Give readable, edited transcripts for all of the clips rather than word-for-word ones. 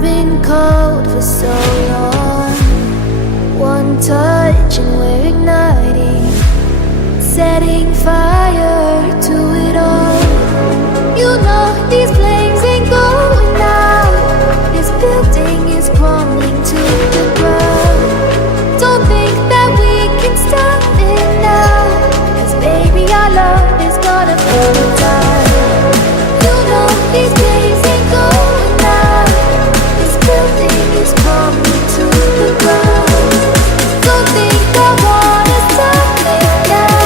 I've been cold for so long. One touch and we're igniting, setting fire to it all. You know these flames ain't going out. This building is crumbling to the ground. Don't think that we can stop it now, 'cause baby our love is gonna burn it down. You know these flames ain't going out. This building is crumbling to the ground. Don't think I wanna stop it now,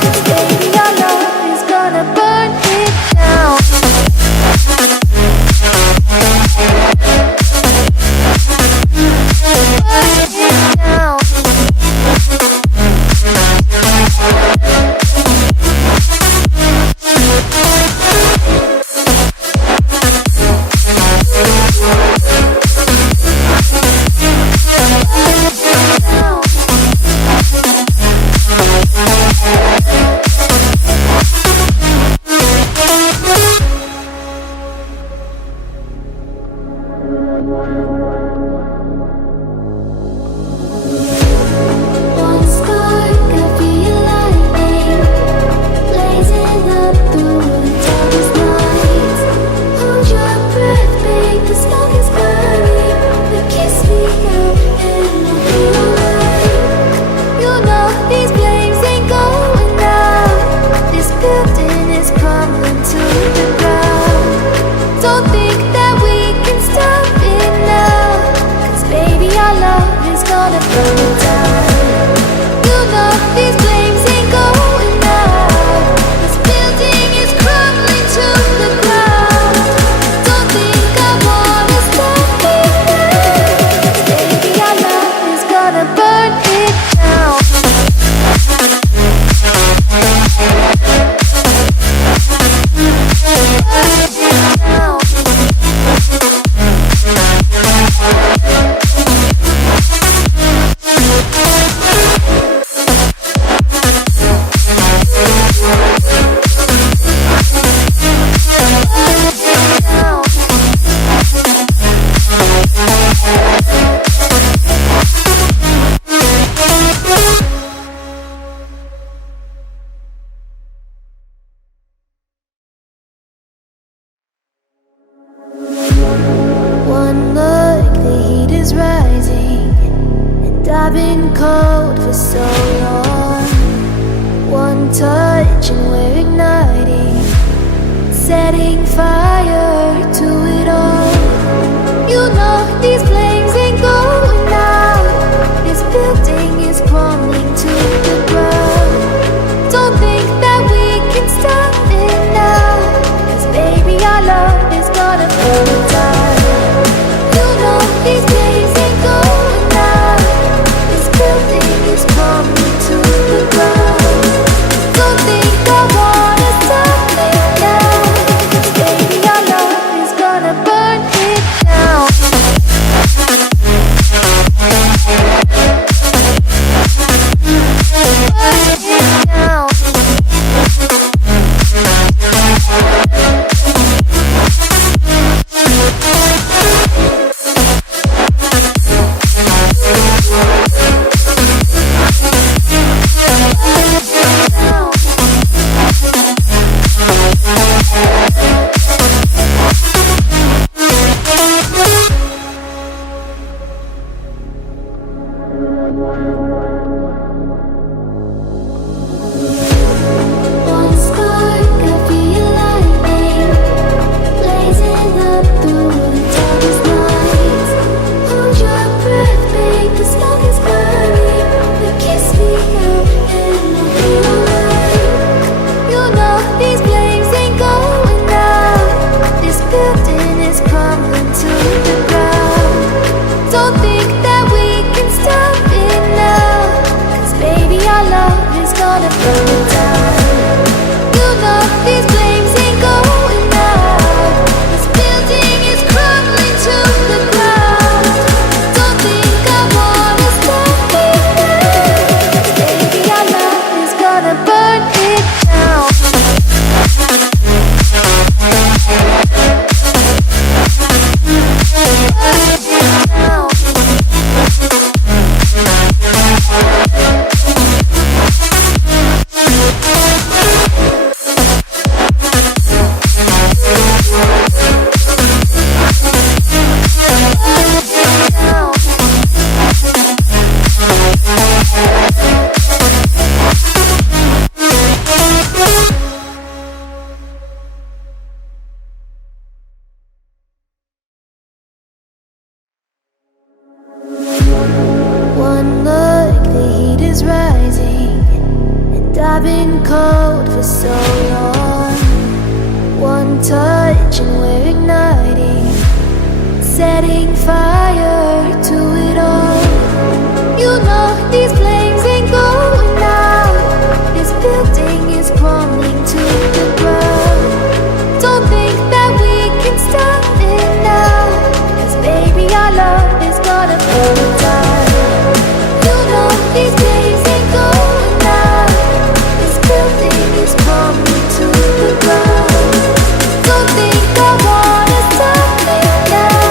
'cause baby our love is gonna burn it down. One spark of your lightning, blazing up through the darkest night. Hold your breath, babe, the smoke is burning. But kiss me now and we'll be alright. You know these flames ain't going out. This building is crumbling to the ground. Don't think that we can stop it now, 'cause baby our love is gonna burn it down. You know these flames ain't going out. This building is crumbling to the ground. Don't think I wanna stop it now, 'cause baby our love is gonna burn it down. One look, the heat is rising, and I've been cold for so long. One touch and we're igniting, setting fire to it all. You know these flames ain't going out. This building is crumbling to the ground. Don't think that we can stop it now, 'cause baby our love is gonna burn it down. You know these flames ain't going out. This building is crumbling to the ground. Don't think I wanna stop it now, 'cause baby our love fire to it all. You know these flames ain't going out. This building is crumbling to the ground. Don't think that we can stop it now, 'cause baby our love is gonna burn it down. You know these flames ain't going out. This building is crumbling to the ground. Don't think I wanna stop it now,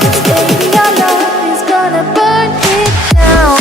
'cause baby our love is gonna burn it down.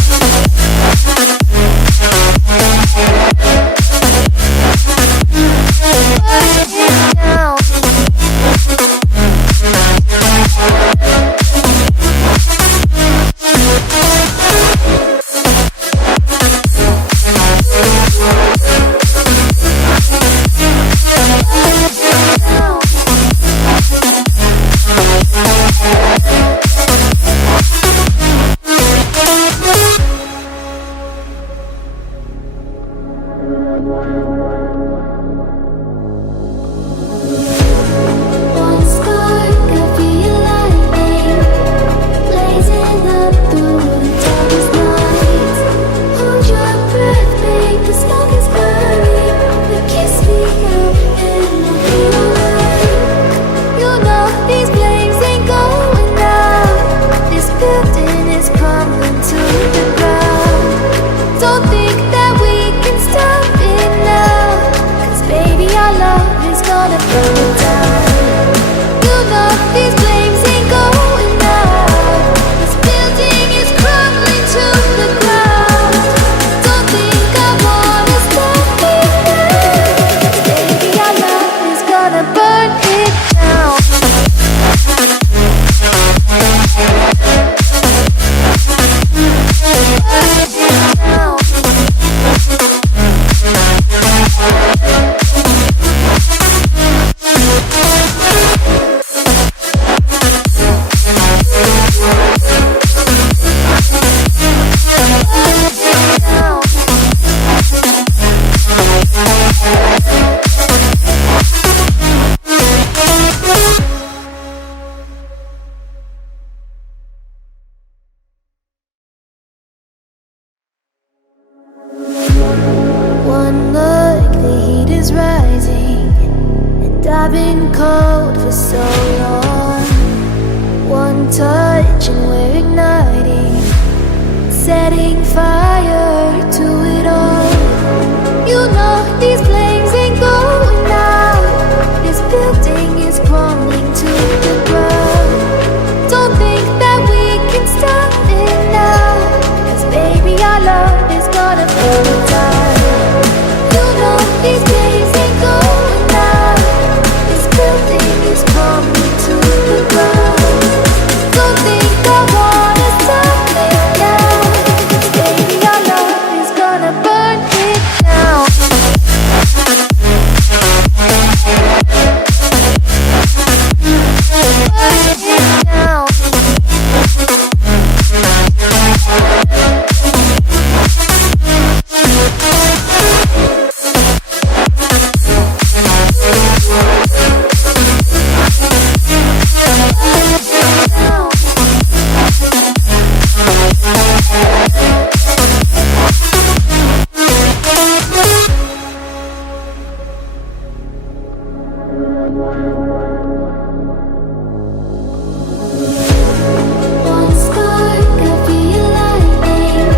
One spark of your lightning, blazing up through the darkest night. Hold your breath, make the smoke is burning. You kiss me out and I'll be alright. You know these flames ain't going out. This building is crumbling to the ground. Don't think that we can stop it now, 'cause baby our love is gonna burn it down. You know these flames ain't going out. This building is crumbling to the ground. Don't think I wanna stop it now, 'cause baby our love is gonna burn it down. One look, the heat is rising, and I've been cold for so long. One touch and we're igniting, setting fire to it all. You know these flames ain't going out. This building is crumbling to the ground. Don't think that we can stop it now, 'cause baby our love is gonna burn it down. You know these flames ain't going out. This building is crumbling to the ground. Don't think I wanna stop it now, 'cause baby our love is gonna burn it down. Burn it down. One spark of your lightning,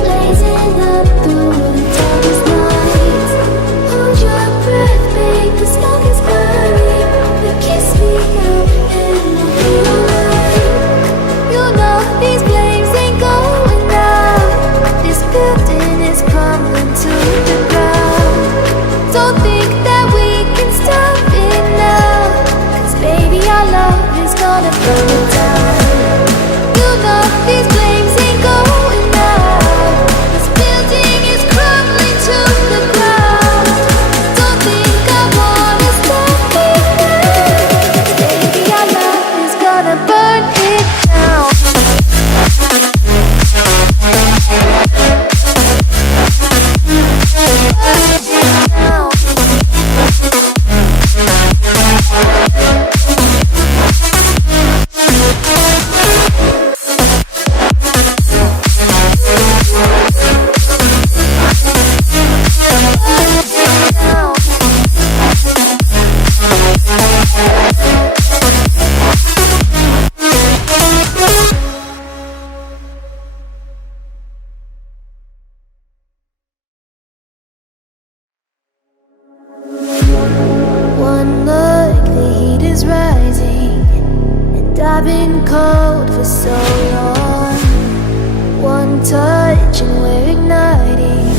blazing up through the darkest night. Hold your breath, make the smoke is burning. You kiss me out and I'll be alright. You know these flames ain't going out. This building is crumbling to the ground. Don't think that we can stop it now, 'cause baby our love is gonna burn it down. You know these flames ain't going out. This building is crumbling to the ground. Don't think I wanna stop it now, 'cause baby our love is gonna burn it down. Burn it down. been cold for so long. One touch and we're igniting,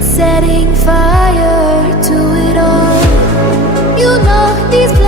setting fire to it all. You know these